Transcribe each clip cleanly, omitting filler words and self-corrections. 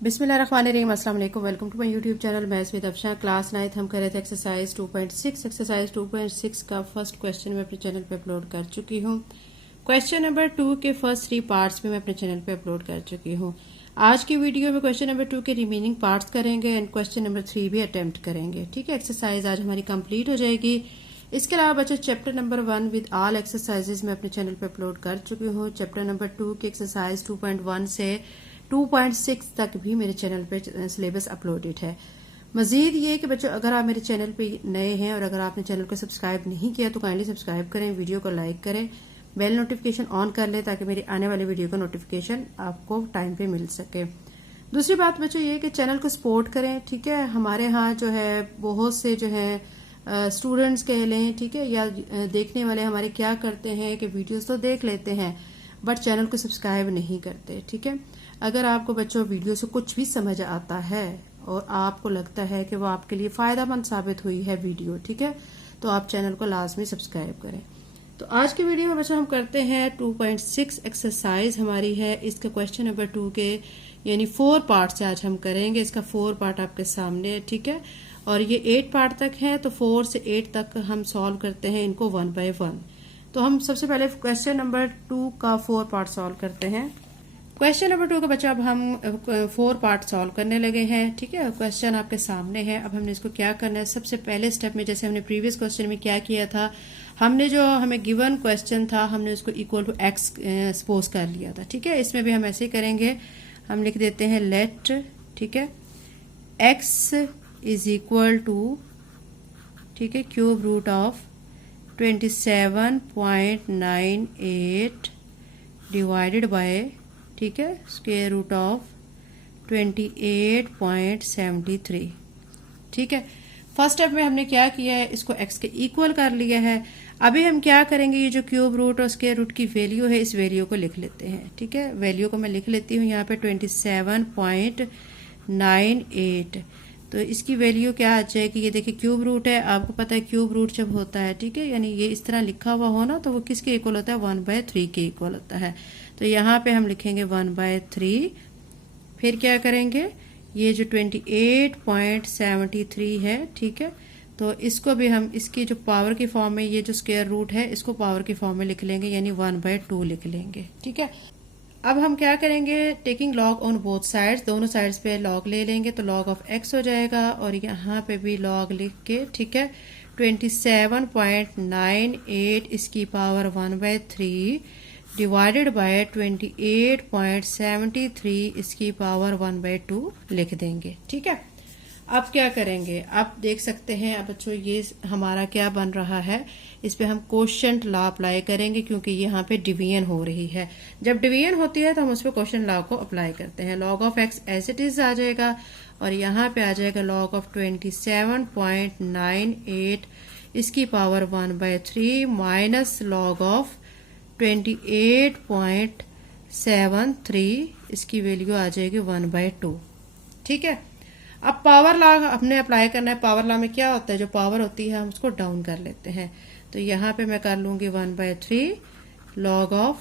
बिस्मिल्लाहिर्रहमानिर्रहीम, अस्सलाम वालेकुम। Welcome to my YouTube channel maths with Afsha. Class 9 हम कर रहे थे एक्सरसाइज 2.6। एक्सरसाइज 2.6 का फर्स्ट क्वेश्चन मैं अपने चैनल पे अपलोड कर चुकी हूँ। क्वेश्चन नंबर 2 के फर्स्ट 3 पार्ट्स में मैं अपने चैनल पे अपलोड कर चुकी हूँ। आज की वीडियो में क्वेश्चन नंबर 2 के रिमेनिंग पार्ट्स करेंगे एंड क्वेश्चन नंबर 3 भी अटेम्प्ट करेंगे। ठीक है, एक्सरसाइज आज हमारी कंप्लीट हो जाएगी। इसके अलावा बच्चों chapter number 1 with all exercises मैं अपने चैनल पे अपलोड कर चुकी हूँ। चैप्टर नंबर 2 की एक्सरसाइज 2.1 से 2.6 तक भी मेरे चैनल पे सिलेबस अपलोडेड है। मजीद ये कि बच्चों अगर आप मेरे चैनल पे नए हैं और अगर आपने चैनल को सब्सक्राइब नहीं किया तो काइंडली सब्सक्राइब करें, वीडियो को लाइक करें, बेल नोटिफिकेशन ऑन कर लें ताकि मेरी आने वाली वीडियो का नोटिफिकेशन आपको टाइम पे मिल सके। दूसरी बात बच्चों ये कि चैनल को सपोर्ट करें। ठीक है, हमारे यहाँ जो है बहुत से जो है स्टूडेंट्स कह लें, ठीक है, या देखने वाले हमारे क्या करते हैं कि वीडियोस तो देख लेते हैं बट चैनल को सब्सक्राइब नहीं करते। ठीक है, अगर आपको बच्चों वीडियो से कुछ भी समझ आता है और आपको लगता है कि वो आपके लिए फायदेमंद साबित हुई है वीडियो, ठीक है, तो आप चैनल को लाजमी सब्सक्राइब करें। तो आज के वीडियो में बच्चों हम करते हैं 2.6 एक्सरसाइज हमारी है। इसका क्वेश्चन नंबर 2 के यानी 4 पार्ट से आज हम करेंगे। इसका 4 पार्ट आपके सामने है, ठीक है, और ये 8 पार्ट तक है तो 4 से 8 तक हम सॉल्व करते हैं इनको 1 बाय 1। तो हम सबसे पहले क्वेश्चन नंबर 2 का 4 पार्ट सॉल्व करते हैं। क्वेश्चन नंबर 2 का बच्चा अब हम 4 पार्ट सॉल्व करने लगे हैं। ठीक है, क्वेश्चन आपके सामने है। अब हमने इसको क्या करना है, सबसे पहले स्टेप में जैसे हमने प्रीवियस क्वेश्चन में क्या किया था, हमने जो हमें गिवन क्वेश्चन था हमने उसको इक्वल टू एक्स सपोज कर लिया था। ठीक है, इसमें भी हम ऐसे ही करेंगे। हम लिख देते हैं लेट, ठीक है, एक्स इज इक्वल टू, ठीक है, cube root of 27.98 divided by, ठीक है, स्क्वायर रूट ऑफ 28.73। ठीक है, फर्स्ट स्टेप में हमने क्या किया है, इसको x के इक्वल कर लिया है। अभी हम क्या करेंगे, ये जो क्यूब रूट और स्क्वायर रूट की वैल्यू है इस वैल्यू को लिख लेते हैं। ठीक है, वैल्यू को मैं लिख लेती हूँ यहाँ पे 27.98। तो इसकी वैल्यू क्या आ जाएगी, ये देखिए क्यूब रूट है, आपको पता है क्यूब रूट जब होता है, ठीक है, यानी ये इस तरह लिखा हुआ हो ना तो वो किसके इक्वल होता है, 1/3 के इक्वल होता है। तो यहाँ पे हम लिखेंगे 1/3। फिर क्या करेंगे, ये जो 28.73 है, ठीक है, तो इसको भी हम इसकी जो पावर की फॉर्म में, ये जो स्क्वायर रूट है इसको पावर की फॉर्म में लिख लेंगे यानी 1/2 लिख लेंगे। ठीक है, अब हम क्या करेंगे, taking log on both sides, दोनों साइड्स पे लॉग ले लेंगे तो लॉग ऑफ एक्स हो जाएगा और यहाँ पे भी लॉग लिख के, ठीक है, 27.98 इसकी पावर 1/3 डिवाइडेड बाय 28.73 इसकी पावर 1/2 लिख देंगे। ठीक है, अब क्या करेंगे, आप देख सकते हैं अब बच्चों ये हमारा क्या बन रहा है, इस पे हम कोशेंट लॉ अप्लाई करेंगे क्योंकि यहाँ पे डिवीजन हो रही है। जब डिवीजन होती है तो हम उस पर कोशेंट लॉ को अप्लाई करते हैं। Log of x as it is आ जाएगा और यहाँ पे आ जाएगा लॉग ऑफ 27.98 इसकी पावर 1/3 माइनस लॉग ऑफ 28.73 इसकी वैल्यू आ जाएगी 1/2। ठीक है, अब पावर लॉ हमने अप्लाई करना है। पावर लॉ में क्या होता है, जो पावर होती है हम उसको डाउन कर लेते हैं। तो यहाँ पे मैं कर लूंगी 1/3 लॉग ऑफ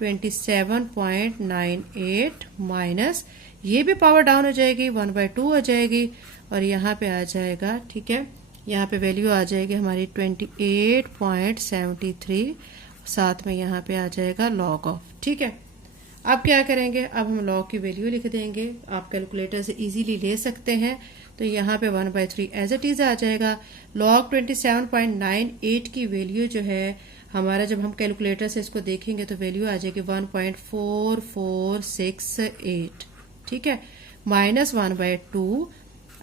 27.98 माइनस, ये भी पावर डाउन हो जाएगी 1/2 हो जाएगी और यहाँ पे आ जाएगा, ठीक है, यहाँ पे वैल्यू आ जाएगी हमारी 28.73, साथ में यहाँ पे आ जाएगा लॉग ऑफ। ठीक है, अब क्या करेंगे, अब हम लॉग की वैल्यू लिख देंगे। आप कैलकुलेटर से इजीली ले सकते हैं। तो यहाँ पे 1/3 एज इट इज आ जाएगा। लॉग 27.98 की वैल्यू जो है हमारा, जब हम कैलकुलेटर से इसको देखेंगे तो वैल्यू आ जाएगी 1.4468। ठीक है, माइनस 1/2।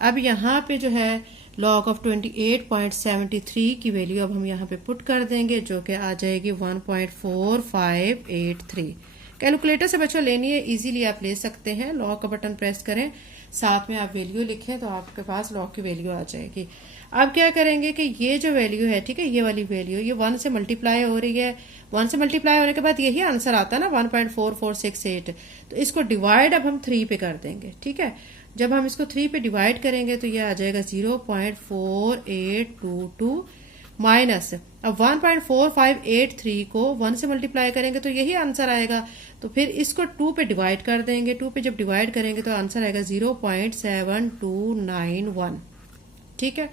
अब यहाँ पे जो है लॉग ऑफ 28.73 की वैल्यू अब हम यहाँ पे पुट कर देंगे जो कि आ जाएगी 1.4583। कैलकुलेटर से बच्चों लेनी है, इजीली आप ले सकते हैं। लॉग का बटन प्रेस करें, साथ में आप वैल्यू लिखें तो आपके पास लॉग की वैल्यू आ जाएगी। अब क्या करेंगे कि ये जो वैल्यू है, ठीक है, ये वाली वैल्यू ये 1 से मल्टीप्लाई हो रही है। 1 से मल्टीप्लाई होने के बाद यही आंसर आता है ना 1.4468। तो इसको डिवाइड अब हम 3 पे कर देंगे। ठीक है, जब हम इसको 3 पे डिवाइड करेंगे तो ये आ जाएगा 0.4822 माइनस अब 1.4583 को 1 से मल्टीप्लाई करेंगे तो यही आंसर आएगा। तो फिर इसको 2 पे डिवाइड कर देंगे, 2 पे जब डिवाइड करेंगे तो आंसर आएगा 0.7291। ठीक है,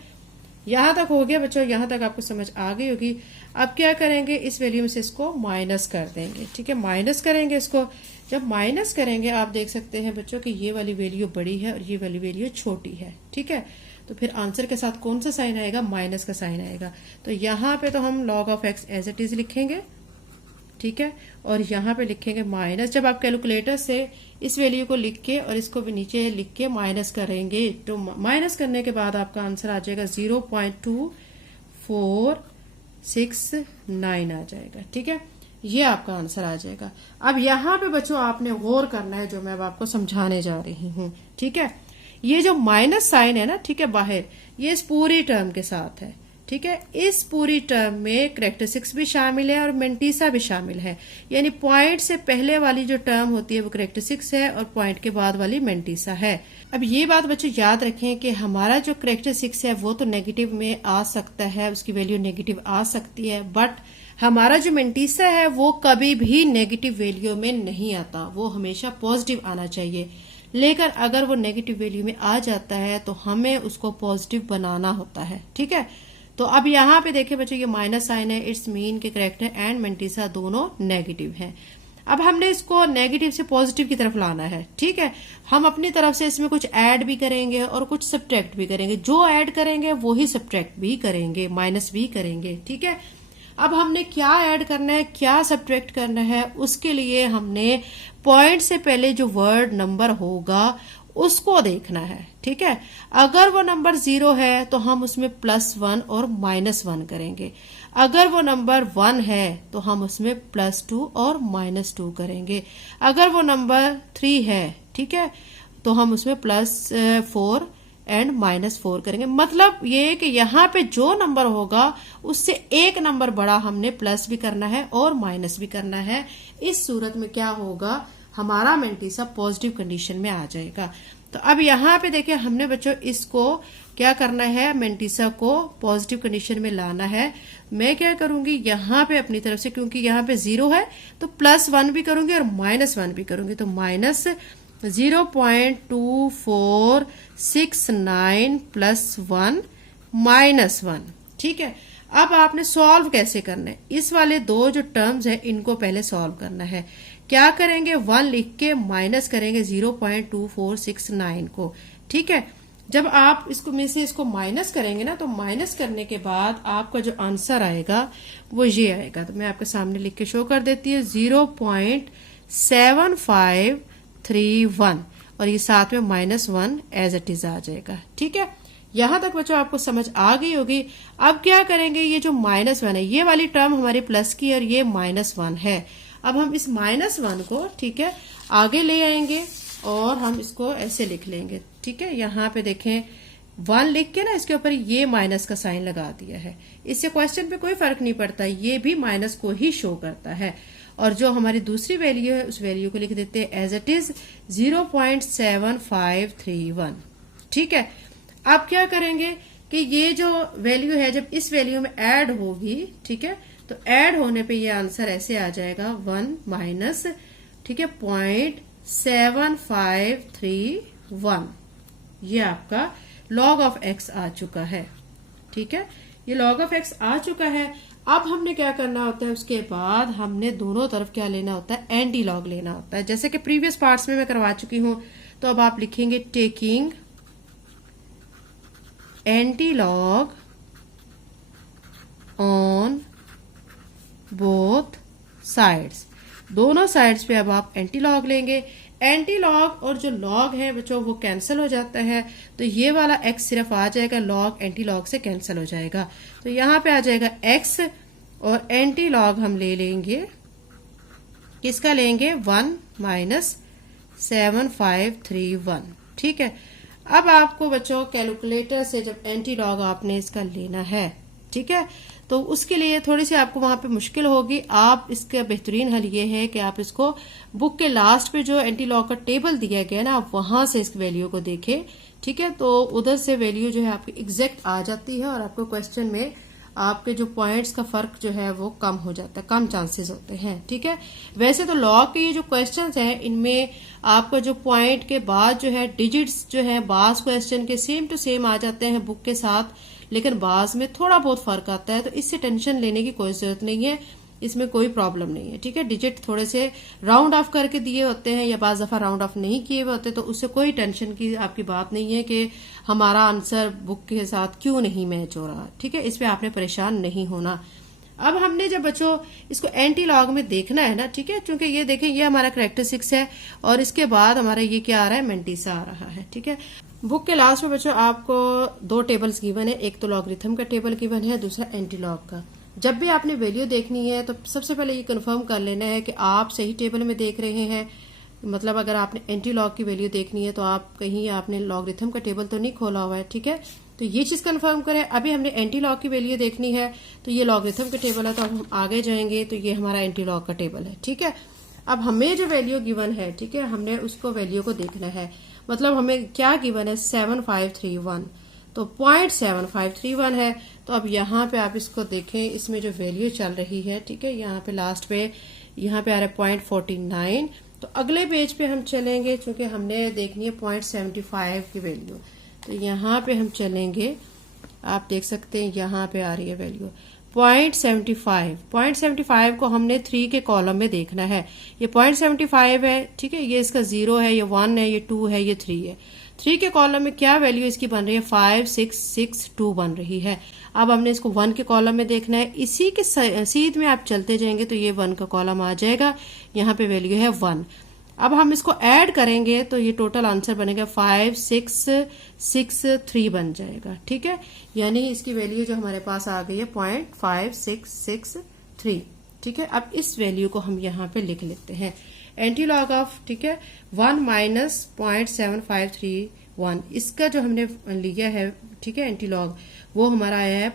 यहां तक हो गया बच्चों, यहां तक आपको समझ आ गई होगी। अब क्या करेंगे, इस वैल्यू में से इसको माइनस कर देंगे। ठीक है, माइनस करेंगे इसको। जब माइनस करेंगे आप देख सकते हैं बच्चों कि ये वाली वैल्यू बड़ी है और ये वाली वैल्यू छोटी है। ठीक है, तो फिर आंसर के साथ कौन सा साइन आएगा, माइनस का साइन आएगा। तो यहाँ पे तो हम log of x as it is लिखेंगे। ठीक है, और यहाँ पे लिखेंगे माइनस। जब आप कैलकुलेटर से इस वैल्यू को लिख के और इसको भी नीचे लिख के माइनस करेंगे तो माइनस करने के बाद आपका आंसर आ जाएगा 0.2469 आ जाएगा। ठीक है, ये आपका आंसर आ जाएगा। अब यहाँ पे बच्चों आपने गौर करना है जो मैं अब आपको समझाने जा रही हूँ। ठीक है, ये जो माइनस साइन है ना, ठीक है, बाहर, ये इस पूरी टर्म के साथ है। ठीक है, इस पूरी टर्म में करेक्टरिस्टिक्स भी शामिल है और मेंटीसा भी शामिल है। यानी पॉइंट से पहले वाली जो टर्म होती है वो करेक्टरिस्टिक्स है और पॉइंट के बाद वाली मेंटीसा है। अब ये बात बच्चों याद रखें कि हमारा जो करेक्टरिस्टिक्स है वो तो नेगेटिव में आ सकता है, उसकी वैल्यू नेगेटिव आ सकती है, बट हमारा जो मेंटीसा है वो कभी भी नेगेटिव वैल्यू में नहीं आता, वो हमेशा पॉजिटिव आना चाहिए। लेकिन अगर वो नेगेटिव वैल्यू में आ जाता है तो हमें उसको पॉजिटिव बनाना होता है। ठीक है, तो अब यहाँ पे देखिए बच्चों ये माइनस साइन है, इट्स मीन के करेक्टर एंड मेंटीसा दोनों नेगेटिव हैं। अब हमने इसको नेगेटिव से पॉजिटिव की तरफ लाना है। ठीक है, हम अपनी तरफ से इसमें कुछ ऐड भी करेंगे और कुछ सब्ट्रैक्ट भी करेंगे। जो ऐड करेंगे वो ही सब्ट्रैक्ट भी करेंगे, माइनस भी करेंगे। ठीक है, अब हमने क्या ऐड करना है, क्या सब्ट्रैक्ट करना है, उसके लिए हमने पॉइंट से पहले जो वर्ड नंबर होगा उसको देखना है। ठीक है, अगर वो नंबर 0 है तो हम उसमें +1 और -1 करेंगे। अगर वो नंबर 1 है तो हम उसमें +2 और -2 करेंगे। अगर वो नंबर 3 है, ठीक है, तो हम उसमें +4 एंड -4 करेंगे। मतलब ये कि यहाँ पे जो नंबर होगा उससे एक नंबर बड़ा हमने प्लस भी करना है और माइनस भी करना है। इस सूरत में क्या होगा, हमारा मेंटीसा पॉजिटिव कंडीशन में आ जाएगा। तो अब यहाँ पे देखिए हमने बच्चों इसको क्या करना है, मेंटीसा को पॉजिटिव कंडीशन में लाना है। मैं क्या करूंगी, यहाँ पे अपनी तरफ से, क्योंकि यहाँ पे 0 है तो +1 भी करूंगी और -1 भी करूंगी। तो -0.2469 +1 -1। ठीक है, अब आपने सॉल्व कैसे करना है, इस वाले दो जो टर्म्स है इनको पहले सॉल्व करना है। क्या करेंगे, 1 लिख के माइनस करेंगे 0.2469 को। ठीक है, जब आप इसको में से इसको माइनस करेंगे ना, तो माइनस करने के बाद आपका जो आंसर आएगा वो ये आएगा। तो मैं आपके सामने लिख के शो कर देती हूँ, 0.7531 और ये साथ में -1 एज इट इज आ जाएगा। ठीक है, यहां तक बच्चों आपको समझ आ गई होगी। अब क्या करेंगे, ये जो -1 है, ये वाली टर्म हमारे प्लस की और ये -1 है। अब हम इस -1 को, ठीक है, आगे ले आएंगे और हम इसको ऐसे लिख लेंगे। ठीक है, यहाँ पे देखें 1 लिख के ना इसके ऊपर ये माइनस का साइन लगा दिया है। इससे क्वेश्चन पे कोई फर्क नहीं पड़ता, ये भी माइनस को ही शो करता है। और जो हमारी दूसरी वैल्यू है उस वैल्यू को लिख देते हैं एज इट इज 0.7531। ठीक है, अब क्या करेंगे कि ये जो वैल्यू है जब इस वैल्यू में ऐड होगी, ठीक है, तो ऐड होने पे ये आंसर ऐसे आ जाएगा 1 माइनस, ठीक है, 0.7531। ये आपका log ऑफ x आ चुका है। ठीक है, ये log ऑफ x आ चुका है। अब हमने क्या करना होता है, उसके बाद हमने दोनों तरफ क्या लेना होता है, एंटी लॉग लेना होता है। जैसे कि प्रीवियस पार्ट्स में मैं करवा चुकी हूं, तो अब आप लिखेंगे taking anti log on both sides. दोनों साइड्स पे अब आप एंटी लॉग लेंगे। एंटी लॉग और जो लॉग है बच्चों वो कैंसिल हो जाता है, तो ये वाला x सिर्फ आ जाएगा, लॉग एंटी लॉग से कैंसिल हो जाएगा। तो यहाँ पे आ जाएगा x और एंटी लॉग हम ले लेंगे, किसका लेंगे, 1 माइनस 7531। ठीक है, अब आपको बच्चों कैलकुलेटर से जब एंटी लॉग आपने इसका लेना है, ठीक है, तो उसके लिए थोड़ी सी आपको वहां पे मुश्किल होगी। आप इसका बेहतरीन हल ये है कि आप इसको बुक के लास्ट पे जो एंटी लॉग का टेबल दिया गया है ना, आप वहां से इस वैल्यू को देखें। ठीक है, तो उधर से वैल्यू जो है आपकी एग्जैक्ट आ जाती है और आपको क्वेश्चन में आपके जो पॉइंट्स का फर्क जो है वो कम हो जाता है, कम चांसेस होते हैं। ठीक है, वैसे तो लॉग के ये जो क्वेश्चंस हैं इनमें आपका जो पॉइंट के बाद जो है डिजिट्स जो है बास क्वेश्चन के सेम टू सेम आ जाते हैं बुक के साथ, लेकिन बास में थोड़ा बहुत फर्क आता है, तो इससे टेंशन लेने की कोई जरूरत नहीं है, इसमें कोई प्रॉब्लम नहीं है। ठीक है, डिजिट थोड़े से राउंड ऑफ करके दिए होते हैं या बाज दफा राउंड ऑफ नहीं किए हुए होते, तो उससे कोई टेंशन की आपकी बात नहीं है कि हमारा आंसर बुक के साथ क्यों नहीं मैच हो रहा। ठीक है, इस पे आपने परेशान नहीं होना। अब हमने जब बच्चों इसको एंटी लॉग में देखना है ना, ठीक है, क्योंकि ये देखें ये हमारा कैरेक्टरिस्टिक्स है और इसके बाद हमारा ये क्या आ रहा है, मेंटिसा आ रहा है। ठीक है, बुक के लास्ट में बच्चों आपको दो टेबल्स गिवन है, एक तो लॉगरिथम का टेबल गिवन है, दूसरा एंटी लॉग का। जब भी आपने वैल्यू देखनी है तो सबसे पहले ये कंफर्म कर लेना है कि आप सही टेबल में देख रहे हैं। मतलब अगर आपने एंटी लॉग की वैल्यू देखनी है तो आप कहीं आपने लॉगरिथम का टेबल तो नहीं खोला हुआ है। ठीक है, तो ये चीज कंफर्म करें। अभी हमने एंटी लॉग की वैल्यू देखनी है, तो ये लॉगरिथम का टेबल है, तो हम आगे जाएंगे तो ये हमारा एंटी लॉग का टेबल है। ठीक है, अब हमें जो वैल्यू गिवन है, ठीक है, हमने उसको वैल्यू को देखना है। मतलब हमें क्या गिवन है, 7531, तो 0.7531 है। तो अब यहाँ पे आप इसको देखें, इसमें जो वैल्यू चल रही है, ठीक है, यहाँ पे लास्ट पे यहाँ पे आ रहा है 0.49। तो अगले पेज पे हम चलेंगे, क्योंकि हमने देखनी है 0.75 की वैल्यू, तो यहाँ पे हम चलेंगे। आप देख सकते हैं यहाँ पे आ रही है वैल्यू 0.75। 0.75 को हमने 3 के कॉलम में देखना है। ये 0.75 है, ठीक है, ये इसका 0 है, ये 1 है, ये 2 है, ये 3 है। 3 के कॉलम में क्या वैल्यू इसकी बन रही है, 5662 बन रही है। अब हमने इसको 1 के कॉलम में देखना है, इसी के सीध में आप चलते जाएंगे तो ये 1 का कॉलम आ जाएगा, यहाँ पे वैल्यू है 1। अब हम इसको ऐड करेंगे तो ये टोटल आंसर बनेगा 5663 बन जाएगा। ठीक है, यानी इसकी वैल्यू जो हमारे पास आ गई है 0.5663। ठीक है, अब इस वैल्यू को हम यहाँ पे लिख लेते हैं, एंटी लॉग ऑफ, ठीक है, 1 माइनस 0.7531, इसका जो हमने लिया है, ठीक है, एंटी लॉग, वो हमारा आया है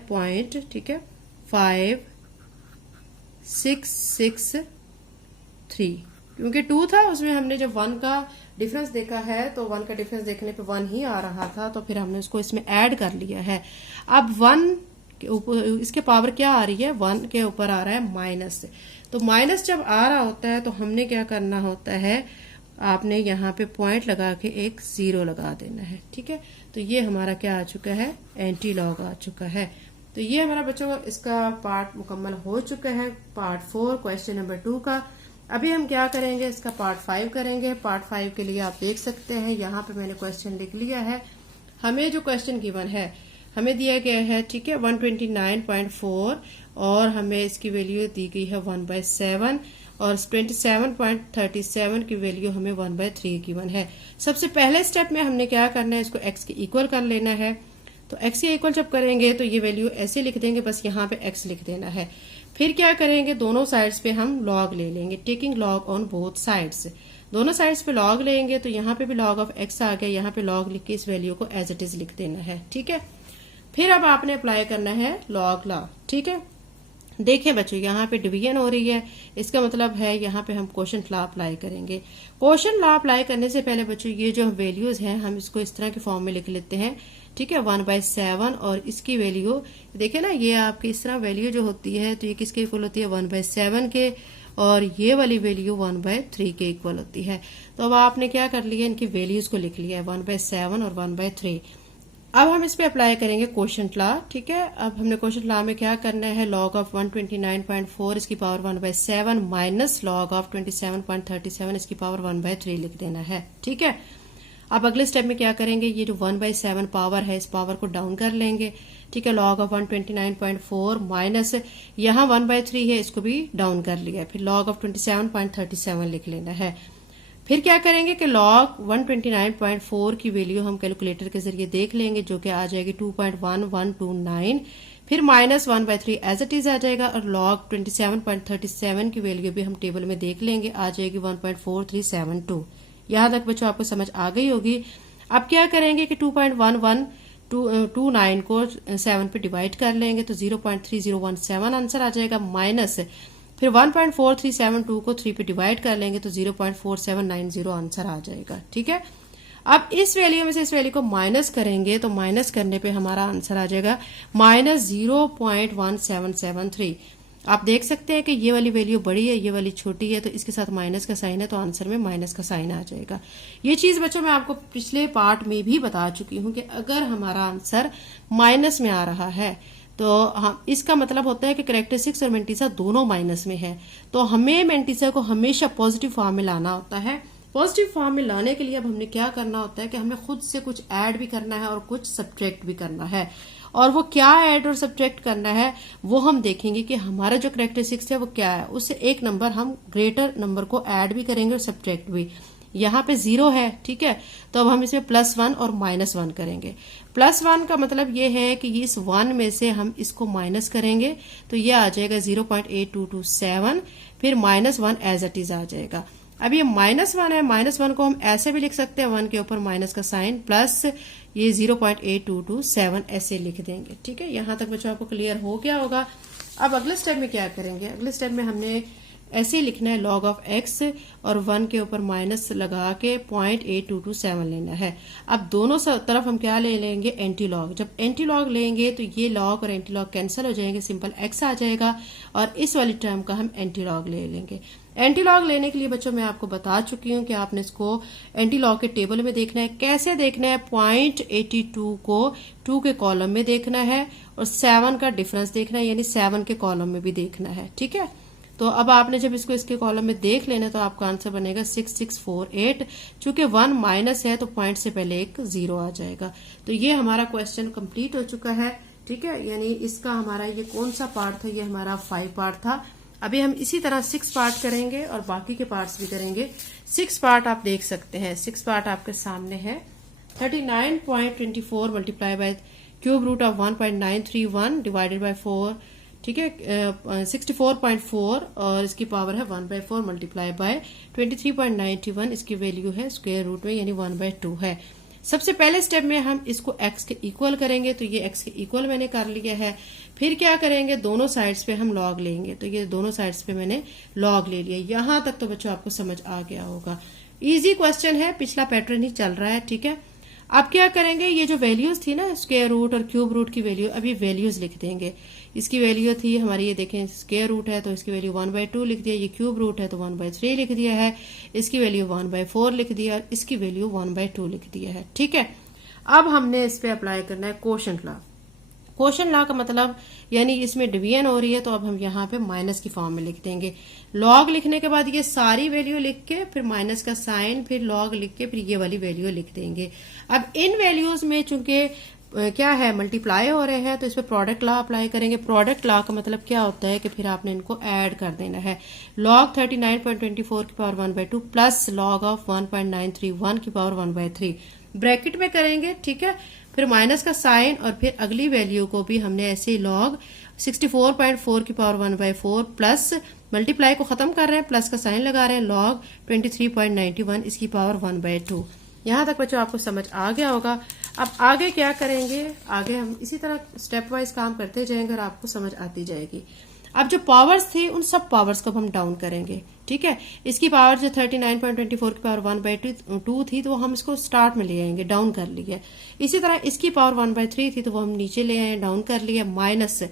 ठीक है 5663, क्योंकि 2 था उसमें हमने जब 1 का डिफरेंस देखा है तो 1 का डिफरेंस देखने पे 1 ही आ रहा था, तो फिर हमने उसको इसमें ऐड कर लिया है। अब 1 के ऊपर इसके पावर क्या आ रही है, 1 के ऊपर आ रहा है माइनस, तो माइनस जब आ रहा होता है तो हमने क्या करना होता है, आपने यहाँ पे पॉइंट लगा के एक 0 लगा देना है। ठीक है, तो ये हमारा क्या आ चुका है, एंटी लॉग आ चुका है। तो ये हमारा बच्चों इसका पार्ट मुकम्मल हो चुका है, पार्ट 4 क्वेश्चन नंबर 2 का। अभी हम क्या करेंगे, इसका पार्ट 5 करेंगे। पार्ट 5 के लिए आप देख सकते हैं यहाँ पे मैंने क्वेश्चन लिख लिया है। हमें जो क्वेश्चन गिवन है, हमें दिया गया है, ठीक है, 129.4 और हमें इसकी वैल्यू दी गई है 1/7 और 27.37 की वैल्यू हमें 1/3 गिवन है। सबसे पहले स्टेप में हमने क्या करना है, इसको x के इक्वल कर लेना है। तो x के इक्वल जब करेंगे तो ये वैल्यू ऐसे लिख देंगे, बस यहाँ पे x लिख देना है। फिर क्या करेंगे, दोनों साइड्स पे हम लॉग ले लेंगे, taking log on both sides. दोनों साइड्स पे लॉग लेंगे तो यहाँ पे भी लॉग ऑफ x आ गया, यहाँ पे लॉग लिख के इस वैल्यू को एज इट इज लिख देना है। ठीक है, फिर अब आपने अप्लाई करना है लॉग लॉ। ठीक है, देखिए बच्चों यहाँ पे डिवीजन हो रही है, इसका मतलब है यहाँ पे हम क्वोशंट लॉ अप्लाई करेंगे। क्वोशंट लॉ अप्लाई करने से पहले बच्चों ये जो वैल्यूज हैं हम इसको इस तरह के फॉर्म में लिख लेते हैं। ठीक है, 1/7 और इसकी वैल्यू देखिए ना, ये आपकी इस तरह वैल्यू जो होती है तो ये किसके इक्वल होती है, 1/7 के, और ये वाली वैल्यू 1/3 के इक्वल होती है। तो अब आपने क्या कर लिया, इनकी वैल्यूज को लिख लिया है, 1/7 और 1/3। अब हम इस पे अप्लाई करेंगे क्वोशंट लॉ। ठीक है, अब हमने क्वोशंट लॉ में क्या करना है, लॉग ऑफ 129.4 इसकी पावर 1/7 माइनस लॉग ऑफ 27.37 इसकी पावर 1/3 लिख देना है। ठीक है, अब अगले स्टेप में क्या करेंगे, ये जो 1/7 पावर है इस पावर को डाउन कर लेंगे। ठीक है, लॉग ऑफ 129.4 माइनस यहाँ 1/3 है, इसको भी डाउन कर लिया, फिर लॉग ऑफ 27.37 लिख लेना है। फिर क्या करेंगे कि लॉग 129.4 की वैल्यू हम कैलकुलेटर के जरिए देख लेंगे, जो कि आ जाएगी 2.1129, फिर माइनस 1/3 एज इट इज आ जाएगा, और लॉग 27.37 की वैल्यू भी हम टेबल में देख लेंगे, आ जाएगी 1.4372। यहां तक बच्चों आपको समझ आ गई होगी। अब क्या करेंगे कि 2.1129 को 7 पे डिवाइड कर लेंगे तो 0.3017 आंसर आ जाएगा, माइनस फिर 1.4372 को 3 पे डिवाइड कर लेंगे तो 0.4790 आंसर आ जाएगा। ठीक है, अब इस वैल्यू में से इस वैल्यू को माइनस करेंगे तो माइनस करने पे हमारा आंसर आ जाएगा -0.1773। आप देख सकते हैं कि ये वाली वैल्यू बड़ी है, ये वाली छोटी है, तो इसके साथ माइनस का साइन है, तो आंसर में माइनस का साइन आ जाएगा। ये चीज बच्चों मैं आपको पिछले पार्ट में भी बता चुकी हूं कि अगर हमारा आंसर माइनस में आ रहा है तो हम इसका मतलब होता है कि कैरेक्टरिस्टिक्स और मेंटिसा दोनों माइनस में है, तो हमें मेंटिसा को हमेशा पॉजिटिव फॉर्म में लाना होता है। पॉजिटिव फॉर्म में लाने के लिए अब हमने क्या करना होता है कि हमें खुद से कुछ ऐड भी करना है और कुछ सब्ट्रैक्ट भी करना है, और वो क्या ऐड और सब्ट्रैक्ट करना है वो हम देखेंगे कि हमारा जो कैरेक्टरिस्टिक्स है वो क्या है, उससे एक नंबर हम ग्रेटर नंबर को ऐड भी करेंगे और सब्ट्रैक्ट भी। यहाँ पे 0 है, ठीक है, तो अब हम इसमें +1 और -1 करेंगे। +1 का मतलब ये है कि इस 1 में से हम इसको माइनस करेंगे तो ये आ जाएगा 0.8227, फिर -1 एज इट इज आ जाएगा। अब ये -1 है, -1 को हम ऐसे भी लिख सकते हैं, 1 के ऊपर माइनस का साइन प्लस ये 0.8227 ऐसे लिख देंगे। ठीक है, यहां तक बच्चों आपको क्लियर हो गया होगा। अब अगले स्टेप में क्या करेंगे, अगले स्टेप में हमने ऐसे ही लिखना है log ऑफ x और 1 के ऊपर माइनस लगा के 0.8227 लेना है। अब दोनों तरफ हम क्या ले लेंगे, एंटी लॉग। जब एंटी लॉग लेंगे तो ये लॉग और एंटी लॉग कैंसिल हो जाएंगे, सिंपल x आ जाएगा और इस वाली टर्म का हम एंटी लॉग ले लेंगे। एंटी लॉग लेने के लिए बच्चों मैं आपको बता चुकी हूं कि आपने इसको एंटी लॉग के टेबल में देखना है। कैसे देखना है, 0.82 को 2 के कॉलम में देखना है और 7 का डिफरेंस देखना है, यानी 7 के कॉलम में भी देखना है। ठीक है, तो अब आपने जब इसको इसके कॉलम में देख लेना तो आपका आंसर बनेगा 6648। चूंकि 1 माइनस है तो पॉइंट से पहले एक 0 आ जाएगा। तो ये हमारा क्वेश्चन कंप्लीट हो चुका है। ठीक है, यानी इसका हमारा ये कौन सा पार्ट था, ये हमारा 5 पार्ट था। अभी हम इसी तरह 6 पार्ट करेंगे और बाकी के पार्ट्स भी करेंगे। 6 पार्ट आप देख सकते हैं, 6 पार्ट आपके सामने है। 39.24 multiply by cube root of 1.931 divided by 4, ठीक है, 64.4 और इसकी पावर है 1/4 मल्टीप्लाई बाय 23.91, इसकी वैल्यू है स्क्वायर रूट में, यानी 1/2 है। सबसे पहले स्टेप में हम इसको x के इक्वल करेंगे, तो ये x के इक्वल मैंने कर लिया है। फिर क्या करेंगे, दोनों साइड्स पे हम लॉग लेंगे, तो ये दोनों साइड्स पे मैंने लॉग ले लिया। यहां तक तो बच्चों आपको समझ आ गया होगा। इजी क्वेश्चन है, पिछला पैटर्न ही चल रहा है। ठीक है, अब क्या करेंगे, ये जो वैल्यूज थी ना स्क्वायर रूट और क्यूब रूट की वैल्यू, अभी वैल्यूज लिख देंगे। इसकी वैल्यू थी हमारी, ये देखें स्क्वायर रूट है तो इसकी वैल्यू 1/2 लिख दिया, ये क्यूब रूट है तो 1/3 लिख दिया है, इसकी वैल्यू 1/4 लिख दिया और इसकी वैल्यू 1/2 लिख दिया है। ठीक है, अब हमने इस पे अप्लाई करना है कोशेंट लॉ। कोशेंट लॉ का मतलब यानी इसमें डिवीजन हो रही है तो अब हम यहाँ पे माइनस की फॉर्म में लिख देंगे। लॉग लिखने के बाद ये सारी वैल्यू लिख के फिर माइनस का साइन, फिर लॉग लिख के फिर ये वाली वैल्यू लिख देंगे। अब इन वैल्यूज में चूंकि क्या है मल्टीप्लाई हो रहे हैं तो इस पे प्रोडक्ट लॉ अप्लाई करेंगे। प्रोडक्ट लॉ का मतलब क्या होता है कि फिर आपने इनको ऐड कर देना है। लॉग 39.24 की पावर 1/2 प्लस लॉग ऑफ 1.931 की पावर 1/3 ब्रैकेट में करेंगे। ठीक है, फिर माइनस का साइन और फिर अगली वैल्यू को भी हमने ऐसे ही लॉग 64.4 की पावर 1/4 प्लस मल्टीप्लाई को खत्म कर रहे हैं, प्लस का साइन लगा रहे हैं, लॉग 23.91 इसकी पावर 1/2। यहां तक बच्चों आपको समझ आ गया होगा। अब आगे क्या करेंगे, आगे हम इसी तरह स्टेप वाइज काम करते जाएंगे और आपको समझ आती जाएगी। अब जो पावर्स थी उन सब पावर्स को हम डाउन करेंगे। ठीक है, इसकी पावर जो 39.24 की पावर 1/2 थी तो हम इसको स्टार्ट में ले आएंगे, डाउन कर लिया। इसी तरह इसकी पावर 1/3 थी तो वो हम नीचे ले आए, डाउन कर लिया, माइनस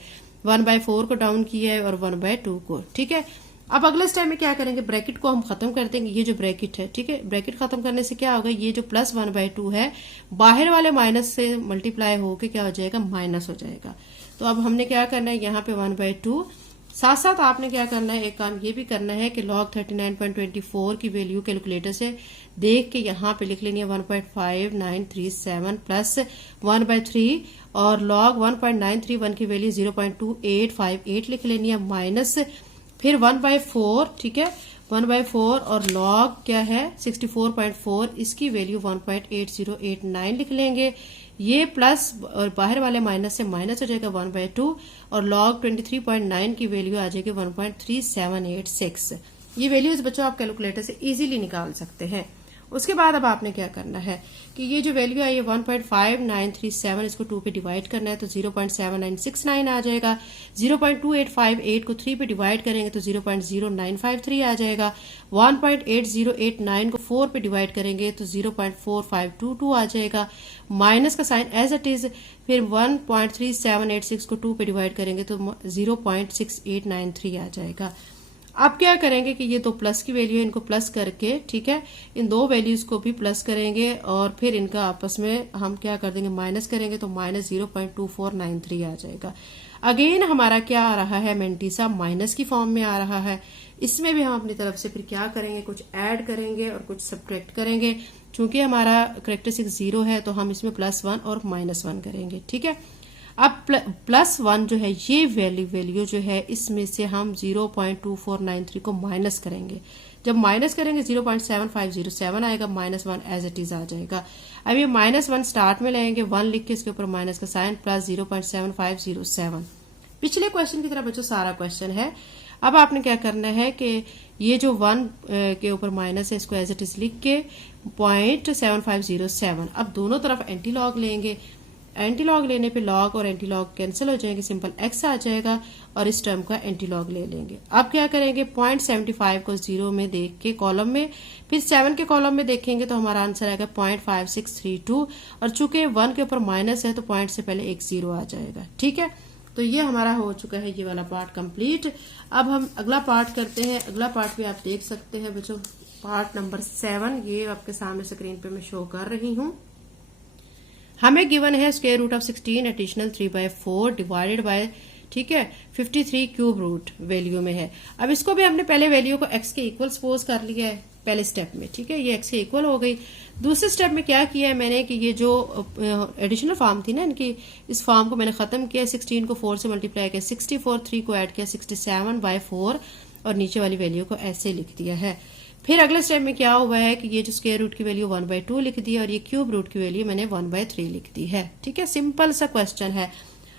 1/4 को डाउन किया है और 1/2 को। ठीक है, अब अगले स्टेप में क्या करेंगे, ब्रैकेट को हम खत्म कर देंगे। ये जो ब्रैकेट है, ठीक है, ब्रैकेट खत्म करने से क्या होगा, ये जो प्लस 1/2 है बाहर वाले माइनस से मल्टीप्लाई होके क्या हो जाएगा, माइनस हो जाएगा। तो अब हमने क्या करना है, यहाँ पे 1/2, साथ साथ आपने क्या करना है, एक काम ये भी करना है कि log 39.24 की वैल्यू कैलकुलेटर से देख के यहाँ पे लिख लेनी है 1.5937 प्लस 1/3 और log 1.931 की वैल्यू 0.2858 लिख लेनी है, माइनस फिर 1/4, ठीक है, 1/4 और log क्या है 64.4, इसकी वैल्यू 1.8089 लिख लेंगे। ये प्लस और बाहर वाले माइनस से माइनस हो जाएगा 1/2 और log 23.9 की वैल्यू आ जाएगी 1.3786। ये वैल्यूज बच्चों आप कैलकुलेटर से इजीली निकाल सकते हैं। उसके बाद अब आपने क्या करना है कि ये जो वैल्यू आई है 1.5937 इसको 2 पे डिवाइड करना है तो 0.7969 आ जाएगा। 0.2858 को 3 पे डिवाइड करेंगे तो 0.0953 आ जाएगा। 1.8089 को 4 पे डिवाइड करेंगे तो 0.4522 आ जाएगा। माइनस का साइन एज इट इज, फिर 1.3786 को 2 पे डिवाइड करेंगे तो 0.6893 आ जाएगा। अब क्या करेंगे कि ये तो प्लस की वैल्यू है, इनको प्लस करके, ठीक है, इन दो वैल्यूज को भी प्लस करेंगे और फिर इनका आपस में हम क्या कर देंगे, माइनस करेंगे तो माइनस 0.2493 आ जाएगा। अगेन हमारा क्या आ रहा है, मेंटीसा माइनस की फॉर्म में आ रहा है। इसमें भी हम अपनी तरफ से फिर क्या करेंगे, कुछ ऐड करेंगे और कुछ सब्ट्रैक्ट करेंगे। चूंकि हमारा करेक्टरिस्टिक 0 है तो हम इसमें +1 और -1 करेंगे, ठीक है। अब +1 जो है ये वैल्यू जो है इसमें से हम 0.2493 को माइनस करेंगे। जब माइनस करेंगे 0.7507 आएगा, -1 एज इट इज आ जाएगा। अब ये -1 स्टार्ट में लेंगे, 1 लिख के इसके ऊपर माइनस का साइन प्लस 0.7507। पिछले क्वेश्चन की तरह बच्चों सारा क्वेश्चन है। अब आपने क्या करना है कि ये जो 1 के ऊपर माइनस है इसको एज इट इज लिख के 0.7507, अब दोनों तरफ एंटी लॉग लेंगे। एंटी लॉग लेने पे लॉग और एंटी लॉग कैंसिल हो जाएंगे, सिंपल x आ जाएगा और इस टर्म का एंटी लॉग ले लेंगे। अब क्या करेंगे, 0.75 को 0 में देख के कॉलम में, फिर 7 के कॉलम में देखेंगे तो हमारा आंसर आएगा 0.5632 और चूंकि 1 के ऊपर माइनस है तो पॉइंट से पहले एक 0 आ जाएगा, ठीक है। तो ये हमारा हो चुका है ये वाला पार्ट कंप्लीट। अब हम अगला पार्ट करते हैं। अगला पार्ट भी आप देख सकते हैं बच्चों, पार्ट नंबर 7, ये आपके सामने स्क्रीन पे मैं शो कर रही हूँ। हमें गिवन है square root of 16 additional 3/4 divided by, ठीक है, 53 क्यूब रूट वैल्यू में है। अब इसको भी हमने पहले वैल्यू को x के इक्वल सपोज कर लिया है पहले स्टेप में, ठीक है, ये x के इक्वल हो गई। दूसरे स्टेप में क्या किया है मैंने कि ये जो एडिशनल फॉर्म थी ना इनकी, इस फॉर्म को मैंने खत्म किया, 16 को 4 से मल्टीप्लाई किया, 64, 3 को ऐड किया, 67/4 और नीचे वाली वैल्यू को ऐसे लिख दिया है। फिर अगले स्टेप में क्या हुआ है कि ये जो स्क्वायर रूट की वैल्यू 1/2 लिख दी और ये क्यूब रूट की वैल्यू मैंने 1/3 लिख दी है, ठीक है। सिंपल सा क्वेश्चन है।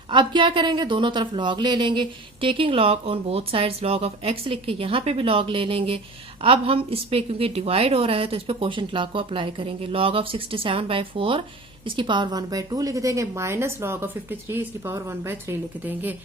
अब क्या करेंगे, दोनों तरफ लॉग ले लेंगे, taking log on both sides, log of x लिख के यहाँ पे भी लॉग ले लेंगे। अब हम इस पे क्योंकि डिवाइड हो रहा है तो इस पे क्वोशंट लॉ को अप्लाई करेंगे। लॉग ऑफ 67/4 इसकी पावर 1/2 लिख देंगे, माइनस लॉग ऑफ 53 इसकी पावर 1/3 लिख देंगे।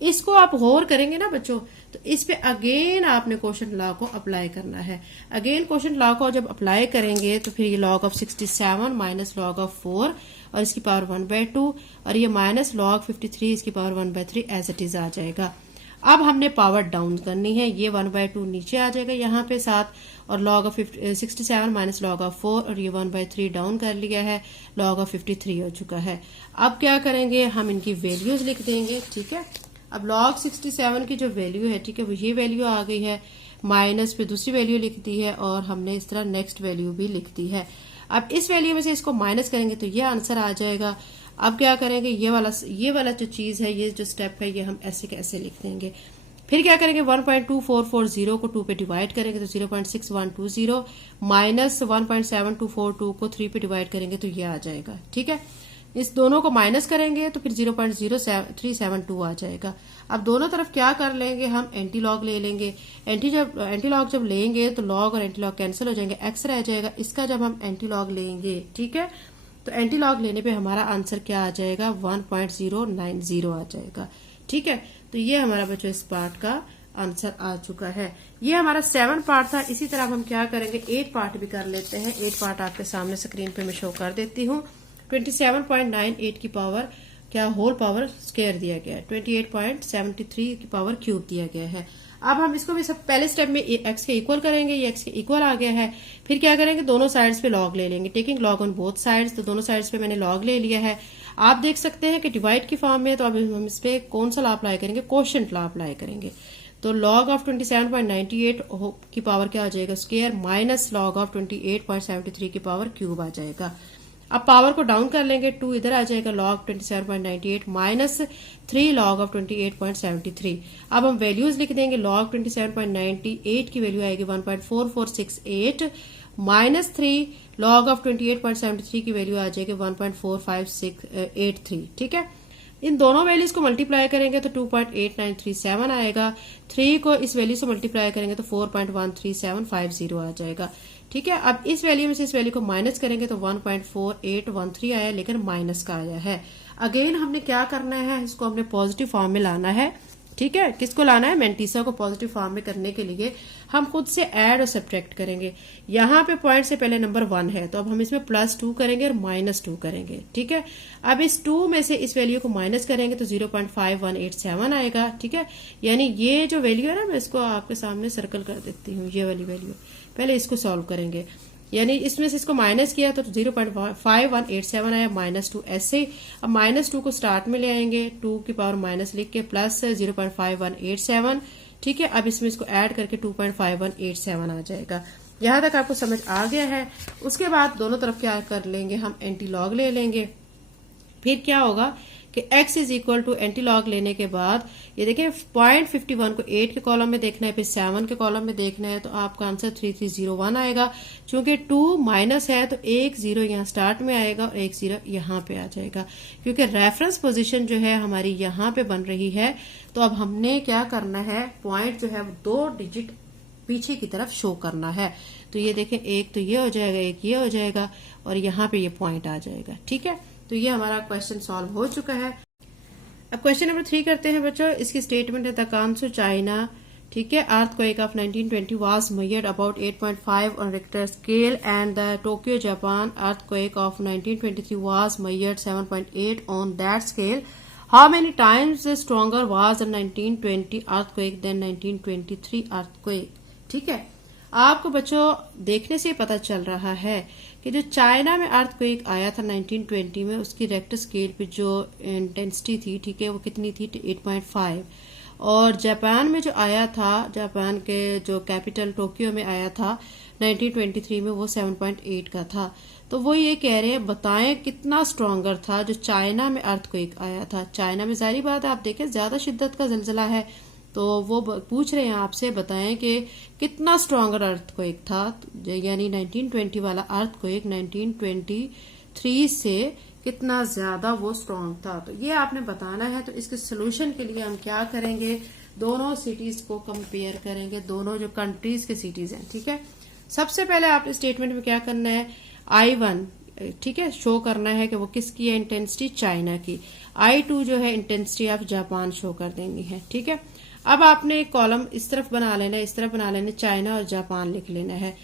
इसको आप गौर करेंगे ना बच्चों तो इस पे अगेन आपने क्वोशंट लॉ को अप्लाई करना है। अगेन क्वोशंट लॉ को जब अप्लाई करेंगे तो फिर ये log of 67 minus log of 4 और इसकी पावर 1/2 और ये माइनस लॉग 53 इसकी पावर 1/3 एज इट इज आ जाएगा। अब हमने पावर डाउन करनी है, ये 1/2 नीचे आ जाएगा यहाँ पे साथ और log of 67 minus log of 4 और ये 1/3 डाउन कर लिया है, लॉग ऑफ 53 हो चुका है। अब क्या करेंगे, हम इनकी वैल्यूज लिख देंगे, ठीक है। अब लॉग 67 की जो वैल्यू है, ठीक है, वो ये वैल्यू आ गई है, माइनस पे दूसरी वैल्यू लिख दी है और हमने इस तरह नेक्स्ट वैल्यू भी लिख दी है। अब इस वैल्यू में से इसको माइनस करेंगे तो ये आंसर आ जाएगा। अब क्या करेंगे, ये वाला जो चीज है, ये जो स्टेप है, ये हम ऐसे के ऐसे लिख देंगे। फिर क्या करेंगे, 1.2440 को 2 पे डिवाइड करेंगे तो 0.6120 माइनस 1.7242 को 3 पे डिवाइड करेंगे तो ये आ जाएगा, ठीक है। इस दोनों को माइनस करेंगे तो फिर 0.0372 आ जाएगा। अब दोनों तरफ क्या कर लेंगे, हम एंटी लॉग ले लेंगे। एंटी लॉग जब लेंगे तो लॉग और एंटी लॉग कैंसिल हो जाएंगे, x रह जाएगा। इसका जब हम एंटी लॉग लेंगे, ठीक है, तो एंटी लॉग लेने पे हमारा आंसर क्या आ जाएगा, 1.090 आ जाएगा, ठीक है। तो ये हमारा बच्चों इस पार्ट का आंसर आ चुका है। ये हमारा 7 पार्ट था। इसी तरह हम क्या करेंगे, 8 पार्ट भी कर लेते हैं। 8 पार्ट आपके सामने स्क्रीन पे मैं शो कर देती हूँ। 27.98 की पावर क्या होल पावर स्क्वायर दिया गया है, 28.73 की पावर क्यूब दिया गया है। अब हम इसको भी सब पहले स्टेप में x के इक्वल करेंगे, ये x के इक्वल आ गया है। फिर क्या करेंगे, दोनों साइड्स पे लॉग ले लेंगे, taking log on both sides, तो दोनों साइड्स पे मैंने लॉग ले लिया है। आप देख सकते हैं कि डिवाइड की फॉर्म में, तो अब हम इस पे कौन सा लॉ अप्लाई करेंगे, क्वोशंट लॉ अप्लाई करेंगे। तो लॉग ऑफ 27.98 की पावर क्या आ जाएगा, स्क्वायर, माइनस लॉग ऑफ 28.73 की पावर क्यूब आ जाएगा। अब पावर को डाउन कर लेंगे, 2 इधर आ जाएगा, लॉग 27.98 माइनस 3 लॉग ऑफ 28.73। अब हम वैल्यूज लिख देंगे, लॉग 27.98 की वैल्यू आएगी 1.4468 माइनस 3 लॉग ऑफ 28.73 की वैल्यू आ जाएगी 1.4583, ठीक है। इन दोनों वैल्यूज को मल्टीप्लाई करेंगे तो 2.8937 आएगा। 3 को इस वैल्यू से मल्टीप्लाई करेंगे तो 4.13750 आ जाएगा। ठीक है, अब इस वैल्यू में से इस वैल्यू को माइनस करेंगे तो 1.4813 आया, लेकिन माइनस का आया है। अगेन हमने क्या करना है, इसको हमने पॉजिटिव फॉर्म में लाना है। ठीक है, किसको लाना है, मैंटीसा को पॉजिटिव फॉर्म में करने के लिए हम खुद से ऐड और सब्ट्रैक्ट करेंगे। यहाँ पे पॉइंट से पहले नंबर 1 है तो अब हम इसमें +2 करेंगे और -2 करेंगे। ठीक है, अब इस 2 में से इस वैल्यू को माइनस करेंगे तो 0.5187 आएगा। ठीक है, यानी ये जो वैल्यू है ना, मैं इसको आपके सामने सर्कल कर देती हूँ, ये वाली वैल्यू। पहले इसको सॉल्व करेंगे, यानी इसमें से इसको माइनस किया तो 0.5187 आया, -2 ऐसे। अब -2 को स्टार्ट में ले आएंगे, 2 की पावर माइनस लिख के प्लस 0.5187। ठीक है, अब इसमें इसको ऐड करके 2.5187 आ जाएगा। यहां तक आपको समझ आ गया है। उसके बाद दोनों तरफ क्या कर लेंगे, हम एंटी लॉग ले लेंगे। फिर क्या होगा कि x is equal to anti log लेने के बाद ये देखिए 0.51 को 8 के कॉलम में देखना है, फिर 7 के कॉलम में देखना है, तो आपका आंसर 3301 आएगा। चूंकि 2 माइनस है तो 1 0 यहाँ स्टार्ट में आएगा और 1 0 यहाँ पे आ जाएगा, क्योंकि रेफरेंस पोजीशन जो है हमारी यहाँ पे बन रही है। तो अब हमने क्या करना है, पॉइंट जो है वो 2 डिजिट पीछे की तरफ शो करना है। तो ये देखें, एक तो ये हो जाएगा, एक ये हो जाएगा और यहाँ पे ये पॉइंट आ जाएगा। ठीक है, तो ये हमारा क्वेश्चन सॉल्व हो चुका है। अब क्वेश्चन नंबर 3 करते हैं बच्चों। इसकी स्टेटमेंट है द कांसू चाइना, ठीक है, earthquake of 1920 was measured about 8.5 on Richter scale and the Tokyo Japan earthquake of 1923 was measured 7.8 on that scale. How many times stronger was the 1920 earthquake than 1923 earthquake. ठीक है, आपको बच्चों देखने से पता चल रहा है कि जो चाइना में अर्थक्वेक आया था 1920 में, उसकी रेक्टर स्केल पे जो इंटेंसिटी थी, ठीक है, वो कितनी थी, 8.5। और जापान में जो आया था, जापान के जो कैपिटल टोक्यो में आया था 1923 में, वो 7.8 का था। तो वो ये कह रहे हैं बताएं कितना स्ट्रॉन्गर था जो चाइना में अर्थक्वेक आया था। चाइना में जारी बात है, आप देखें ज्यादा शिद्दत का जलजला है, तो वो पूछ रहे हैं आपसे बताएं कि कितना स्ट्रॉन्गर अर्थक्वेक था, यानी 1920 वाला अर्थक्वेक 1923 से कितना ज्यादा वो स्ट्रॉन्ग था। तो ये आपने बताना है। तो इसके सोल्यूशन के लिए हम क्या करेंगे, दोनों सिटीज को कंपेयर करेंगे, दोनों जो कंट्रीज के सिटीज हैं। ठीक है, सबसे पहले आपने स्टेटमेंट में क्या करना है, I1 ठीक है शो करना है कि वो किसकी है, इंटेंसिटी चाइना की। I2 जो है इंटेंसिटी ऑफ जापान शो कर देनी है। ठीक है, अब आपने एक कॉलम इस तरफ बना लेना है, इस तरफ बना लेना, चाइना और जापान लिख लेना है।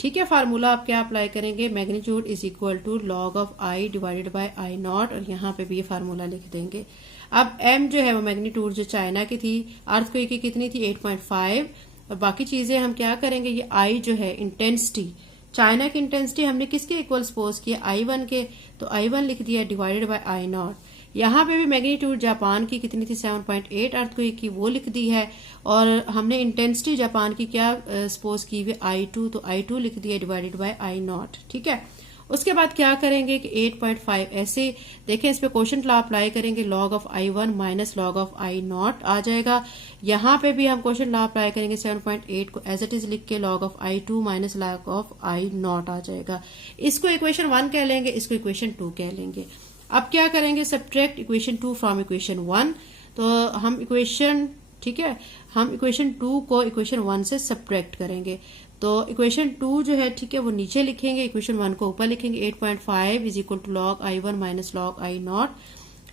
ठीक है, फार्मूला आप क्या अप्लाई करेंगे, magnitude is equal to log of I divided by I naught, और यहाँ पे भी ये फार्मूला लिख देंगे। अब m जो है वो मैग्नीट्यूड जो चाइना की थी, अर्थक्वेक की कितनी थी, 8.5, और बाकी चीजें हम क्या करेंगे, ये I जो है इंटेंसिटी, चाइना की इंटेंसिटी हमने किसके इक्वल सपोज किया, I1 के, तो I1 लिख दिया डिवाइडेड बाय I नॉट। यहाँ पे भी मैग्नीट्यूड जापान की कितनी थी, 7.8 अर्थक्वेक की, वो लिख दी है, और हमने इंटेंसिटी जापान की क्या सपोज की हुई, I2, तो I2 लिख दिया डिवाइडेड बाय I नॉट। ठीक है, उसके बाद क्या करेंगे कि 8.5 ऐसे देखें, इस पे क्वोशंट लॉ अप्लाई करेंगे, log of I1 minus log of I naught आ जाएगा। यहाँ पे भी हम क्वोशंट लॉ अप्लाई करेंगे, 7.8 को एज इट इज लिख के log of I2 minus log of I naught आ जाएगा। इसको इक्वेशन 1 कह लेंगे, इसको इक्वेशन 2 कह लेंगे। अब क्या करेंगे, सब्ट्रैक्ट इक्वेशन 2 फ्रॉम इक्वेशन 1। तो हम इक्वेशन, ठीक है, हम इक्वेशन 2 को इक्वेशन 1 से सब्ट्रैक्ट करेंगे। तो इक्वेशन 2 जो है, ठीक है, वो नीचे लिखेंगे, इक्वेशन 1 को ऊपर लिखेंगे। 8.5 is equal to log I1 minus log I naught,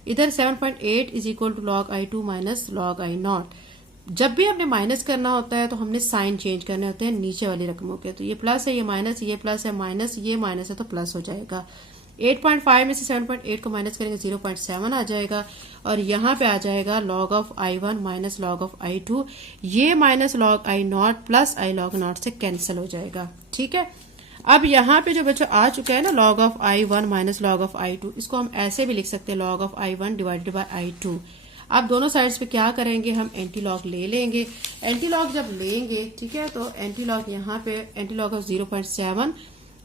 इधर 7.8 is equal to log I2 minus log I naught. जब भी हमने माइनस करना होता है तो हमने साइन चेंज करने होते हैं नीचे वाली रकमों के। तो ये प्लस है, ये माइनस, ये प्लस है, माइनस, ये माइनस है, तो प्लस हो जाएगा। 8.5 में से 7.8 को माइनस करेंगे, 0.7 आ जाएगा, और यहाँ पे आ जाएगा log of I1 minus log of I2, ये minus log I not plus I log not से कैंसिल हो जाएगा। ठीक है, अब यहाँ पे जो बच्चों आ चुका है ना, log of I1 minus log of I2, इसको हम ऐसे भी लिख सकते हैं, log of I1 divided by I2। अब दोनों साइड्स पे क्या करेंगे, हम एंटी लॉग ले लेंगे। एंटी लॉग जब लेंगे, ठीक है, तो एंटी लॉग यहाँ पे एंटी लॉग ऑफ 0.7,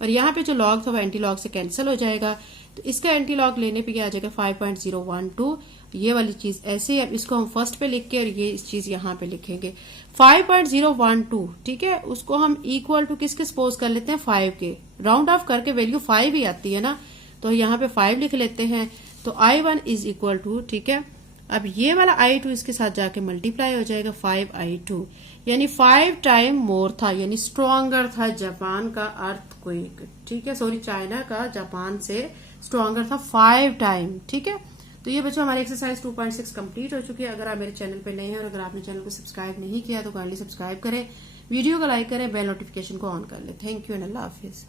और यहाँ पे जो लॉग था वो एंटी लॉग से कैंसिल हो जाएगा। तो इसका एंटी लॉग लेने पे क्या आ जाएगा, 5.012, ये वाली चीज ऐसे। अब इसको हम फर्स्ट पे लिख के और ये इस चीज यहाँ पे लिखेंगे 5.012, ठीक है, उसको हम इक्वल टू किसके सपोज कर लेते हैं, 5 के। राउंड ऑफ करके वैल्यू 5 ही आती है ना, तो यहाँ पे 5 लिख लेते हैं। तो I1 इज इक्वल टू, ठीक है, अब ये वाला I2 इसके साथ जाके मल्टीप्लाई हो जाएगा 5I2, यानी 5 टाइम मोर था, यानी स्ट्रॉन्गर था जापान का अर्थक्वेक, ठीक है, सॉरी चाइना का जापान से स्ट्रॉन्गर था 5 टाइम, ठीक है। तो ये बच्चों हमारी एक्सरसाइज 2.6 कंप्लीट हो चुकी है। अगर आप मेरे चैनल पे नए हैं और अगर आपने चैनल को सब्सक्राइब नहीं किया तो काइंडली सब्सक्राइब करें, वीडियो को लाइक करें, बेल नोटिफिकेशन को ऑन कर ले। Thank you and Allah Hafiz.